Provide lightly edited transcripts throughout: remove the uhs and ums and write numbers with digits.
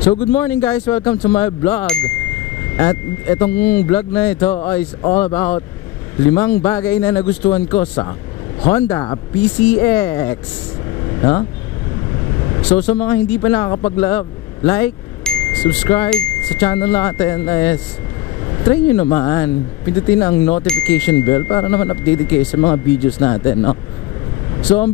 So good morning guys, welcome to my vlog. At itong vlog na ito is all about 5 bagay na nagustuhan ko sa Honda PCX. So sa mga hindi pa nakakapag-like, subscribe sa channel natin is try nyo naman, pindutin ang notification bell para naman updated kayo sa mga videos natin, no? So ang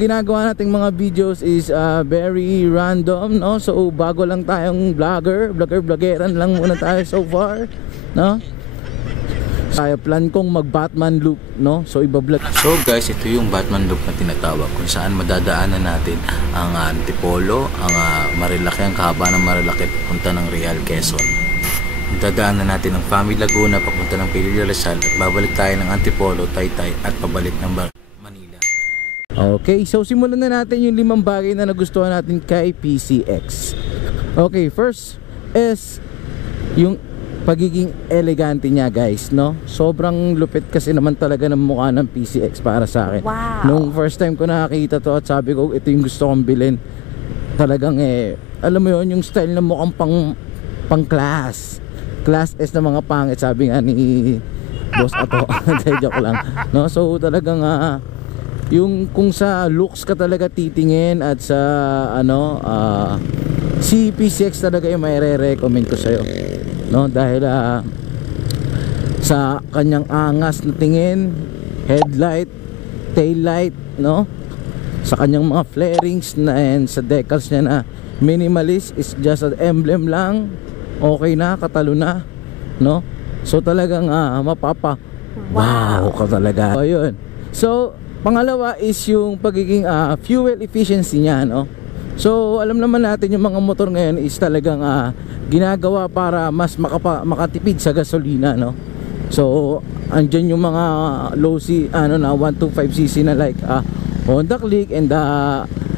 ginagawa nating mga videos is very random, no? So bago lang tayong vloggeran lang muna tayo so far, no? Kaya plan kong mag Batman loop, no? So iba-vlog. So guys, ito yung Batman loop na tinatawag, kung saan madadaanan natin ang Antipolo, ang Marilaki, ang kahaba ng Marilaki papunta ng Real, Quezon. Dadaanan natin ang Fami Laguna papunta ng Pililla Rizal at babalik tayo ng Antipolo, Taytay at pabalik ng Manila. Okay, so simulan na natin yung 5 bagay na nagustuhan natin kay PCX. Okay, first is yung pagiging elegante niya, guys, no? Sobrang lupit kasi naman talaga ng mukha ng PCX para sa akin. Wow. Nung first time ko nakakita to at sabi ko ito yung gusto kong bilhin. Talagang alam mo yun, yung style na mukhang pang class S na mga pangit, sabi nga ni Boss Ato. Joke lang, no? So talagang yung kung sa looks ka talaga titingin at sa si PCX talaga yung may recommend ko sa'yo, no? Dahil sa kanyang angas na tingin, headlight, tail light, no? Sa kanyang mga flarings na and sa decals niya na minimalist, is just an emblem lang, okay na, katalo na, no? So talagang wow ka talaga. So yun. So pangalawa is yung pagiging fuel efficiency niya, no? So alam naman natin yung mga motor ngayon is talagang ginagawa para mas makatipid sa gasolina, no? So andyan yung mga low 125cc na like Honda Click and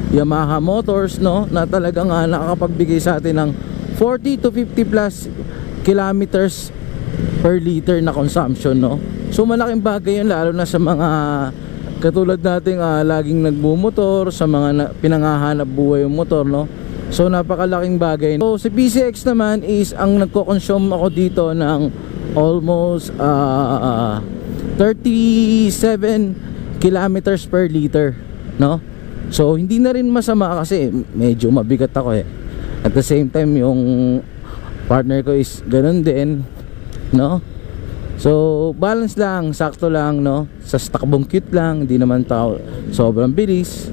Yamaha Motors, no? Na talagang nakakapagbigay sa atin ng 40 to 50 plus kilometers per liter na consumption, no? So malaking bagay yun, lalo na sa mga katulad nating laging nagbumotor, sa mga pinangahanap buhay yung motor, no? So napakalaking bagay. So si PCX naman is ang nagko-consume ako dito ng almost 37 kilometers per liter, no? So hindi na rin masama kasi medyo mabigat ako At the same time yung partner ko is ganun din, no? So balance lang, sakto lang, no? Sa takbong cute lang, hindi naman sobrang bilis,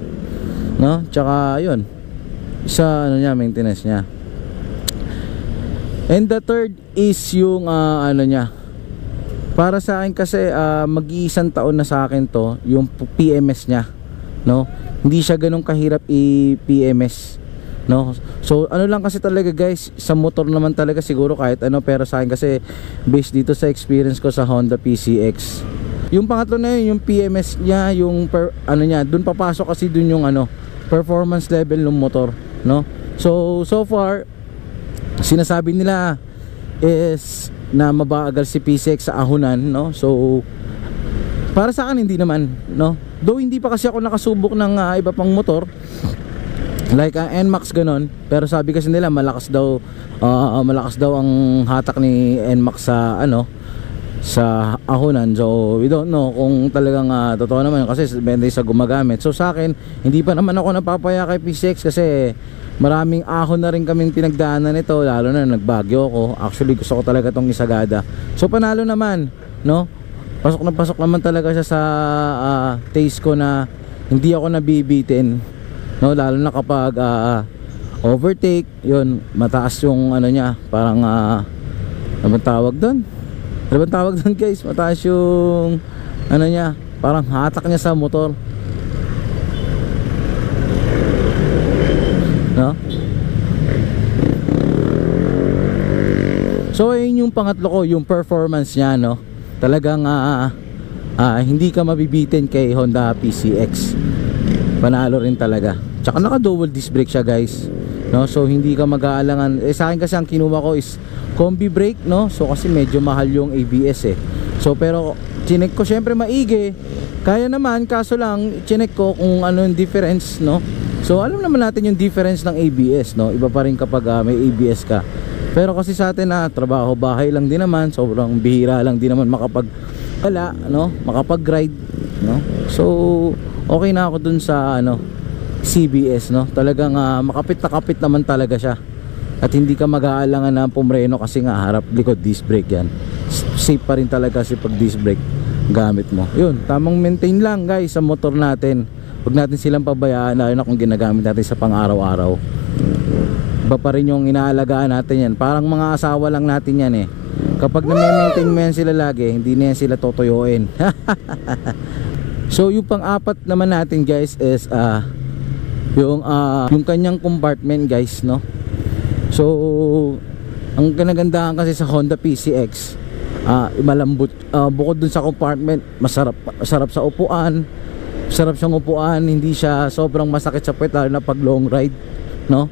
no? Tsaka yun, sa maintenance niya. And the third is yung niya. Para sa akin kasi mag-iisang taon na sa akin to, yung PMS niya, no? Hindi siya ganun kahirap i-PMS, no? So lang kasi talaga guys, sa motor naman talaga siguro kahit pero sa akin kasi based dito sa experience ko sa Honda PCX. Yung pangatlo na yun, yung PMS niya, yung niya, dun papasok kasi dun yung performance level ng motor, no? So far sinasabi nila is na mabagal si PCX sa ahonan, no? So para sa akin hindi naman, no? Though hindi pa kasi ako nakasubok ng iba pang motor like NMAX ganon, pero sabi kasi nila malakas daw ang hatak ni NMAX sa sa ahonan. So we don't know kung talagang totoo naman kasi depende sa gumagamit. So sa akin hindi pa naman ako napapaya kay PCX kasi maraming ahon na rin kaming pinagdaanan nito, lalo na nagbagyo ako. Actually gusto ko talaga tong Isagada. So panalo naman, no? Pasok naman talaga siya sa taste ko na hindi ako nabibitin, no? Lalo na kapag overtake, yun, mataas yung niya, parang ano bang tawag doon? Ano bang tawag doon guys? Mataas yung niya, parang hatak niya sa motor, no? So ayun yung pangatlo ko, yung performance niya, no? Talagang hindi ka mabibitin kay Honda PCX. Panalo rin talaga. Tsaka naka dual disc brake siya guys, no? So hindi ka mag-aalangan. Sa akin kasi ang kinuha ko is combi brake, no? So kasi medyo mahal yung ABS So pero chinek ko syempre maigi, kaya naman, kaso lang chinek ko kung ano yung difference, no? So alam naman natin yung difference ng ABS, no? Iba pa rin kapag may ABS ka. Pero kasi sa atin na trabaho bahay lang din naman, sobrang bihira lang din naman makapag-ride, no? So okay na ako dun sa CBS, no? Talagang makapit na kapit naman talaga siya. At hindi ka mag-aalangan na pumreno kasi nga harap likod disc brake yan. Safe pa rin talaga kasi pag disc brake gamit mo. Yun, tamang maintain lang guys sa motor natin. Huwag natin silang pabayaan lalo na kung ginagamit natin sa pang-araw-araw. Iba pa rin yung inaalagaan natin yan. Parang mga asawa lang natin yan eh. Kapag na-maintain mo yan sila lagi, hindi na yan sila totuyuin. So yung pang-apat naman natin guys is yung kanyang compartment guys, no? So ang kanagandahan kasi sa Honda PCX, malambot, bukod dun sa compartment, masarap sa upuan. Sarap siyang upuan, hindi siya sobrang masakit sa puwet lalo na pag long ride, no?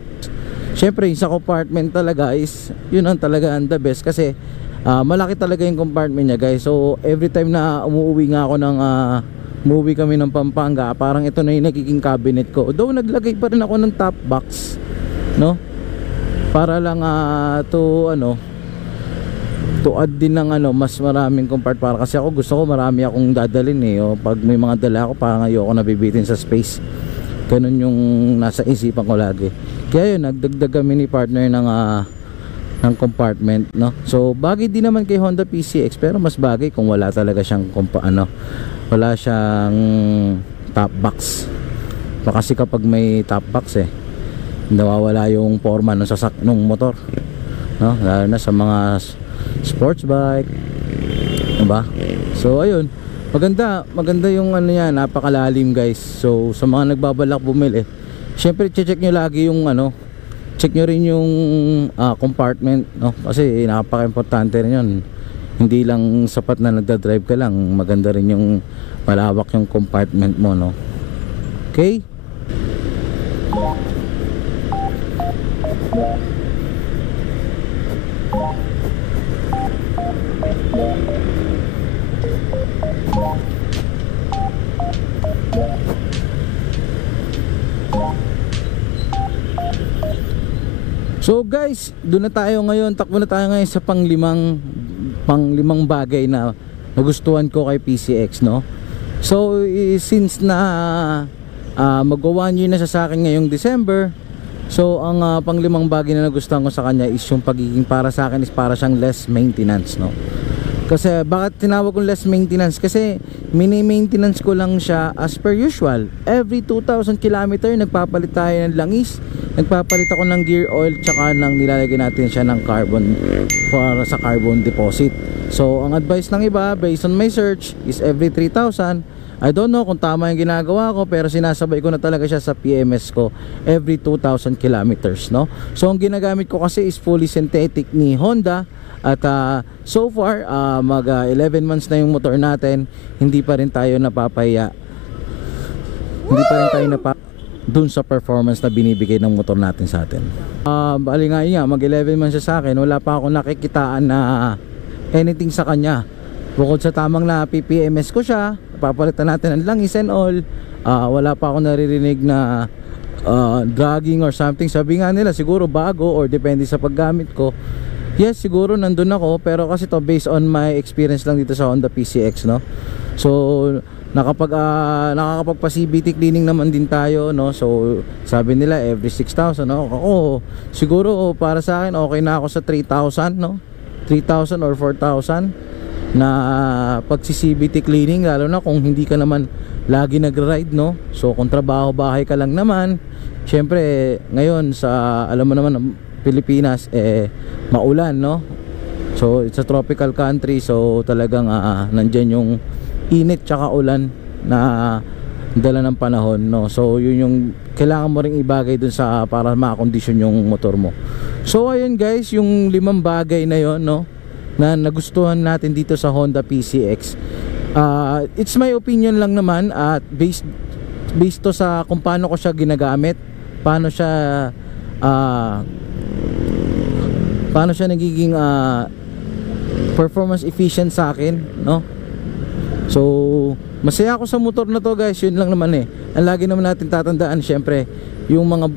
Syempre sa compartment talaga is yun ang talaga ang the best kasi malaki talaga yung compartment niya guys. So every time na umuwi kami ng Pampanga, parang ito na yung nagiging cabinet ko. Though naglagay pa rin ako ng top box, no? Para lang to add din ng mas maraming compart, para kasi ako gusto ko marami akong dadalhin eh. Pag may mga dala ako parang ayoko nabibitin sa space. Ganun yung nasa isipan ko lagi. Kaya yun, nagdagdag kami ni partner ng compartment, no? So bagay din naman kay Honda PCX, pero mas bagay kung wala talaga siyang wala siyang top box. Kasi kapag may top box nawawala yung forma nung motor, no? Lalo na sa mga sports bike, diba? So ayun, maganda yung niya, napakalalim guys. So sa mga nagbabalak bumili, syempre check nyo lagi yung check nyo rin yung compartment, no? Kasi napaka-importante rin yun. Hindi lang sapat na nagda-drive ka lang, maganda rin yung malawak yung compartment mo, no? Okay? So guys, doon na tayo ngayon, takbo na tayo ngayon sa panglimang bagay na nagustuhan ko kay PCX, no? So since na mag-1 year na sa akin ngayong December, so ang panglimang bagay na nagustuhan ko sa kanya is yung pagiging, para sa akin is para siyang less maintenance, no? Kasi bakit tinawag kong less maintenance? Kasi mini-maintenance ko lang siya as per usual. Every 2,000 km nagpapalit tayo ng langis, nagpapalit ako ng gear oil, tsaka nang nilalagay natin siya ng carbon para sa carbon deposit. So ang advice ng iba based on my search is every 3,000. I don't know kung tama yung ginagawa ko, pero sinasabay ko na talaga siya sa PMS ko every 2,000 kilometers, no? So ang ginagamit ko kasi is fully synthetic ni Honda. At so far mag 11 months na yung motor natin, hindi pa rin tayo napapahiya, hindi pa rin tayo dun sa performance na binibigay ng motor natin sa atin. Bali nga yun, mag 11 months siya sa akin, wala pa ako nakikitaan na anything sa kanya. Bukod sa tamang na PPMS ko siya, papalitan natin ang langis and all, wala pa ako naririnig na dragging or something. Sabi nga nila siguro bago or depende sa paggamit ko. Yes, siguro nandun ako, pero kasi to based on my experience lang dito sa Honda PCX, no? So nakakapagpa CVT cleaning naman din tayo, no? So sabi nila every 6,000, no? Ako siguro para sa akin okay na ako sa 3,000, no? 3,000 or 4,000 na pag CVT cleaning, lalo na kung hindi ka naman lagi nag-ride, no? So kung trabaho bahay ka lang naman, syempre ngayon sa alam mo naman Pilipinas maulan, no? So it's a tropical country, so talagang nandyan yung init tsaka ulan na dala ng panahon, no? So yun yung kailangan mo ring ibagay dun sa para makakondisyon yung motor mo. So ayun guys, yung 5 bagay na yon, no, na nagustuhan natin dito sa Honda PCX. It's my opinion lang naman at based to sa kung paano ko siya ginagamit, paano siya nagiging performance efficient sa akin, no? So masaya ako sa motor na to guys, yun lang naman Ang lagi naman natin tatandaan, syempre yung mga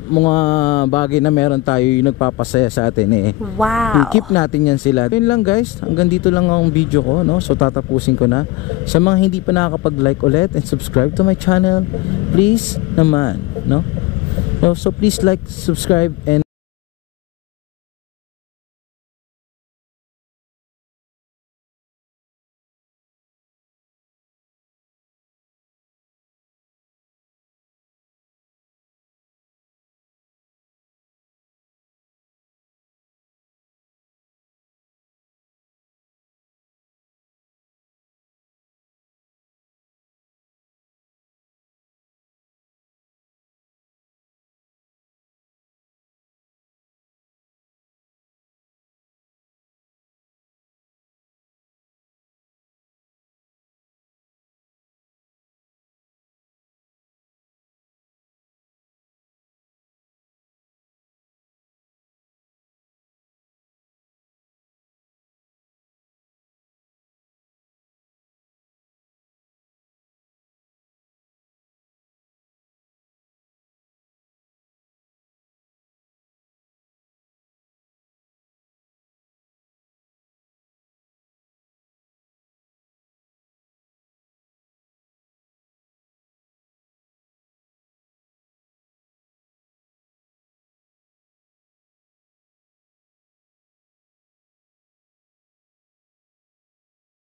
bagay na meron tayo yung nagpapasaya sa atin eh. Wow. Keep natin yan sila. Yun lang guys, hanggang dito lang ang video ko, no? So tatapusin ko na. Sa mga hindi pa nakakapag-like ulit and subscribe to my channel, please naman, no? So please like, subscribe and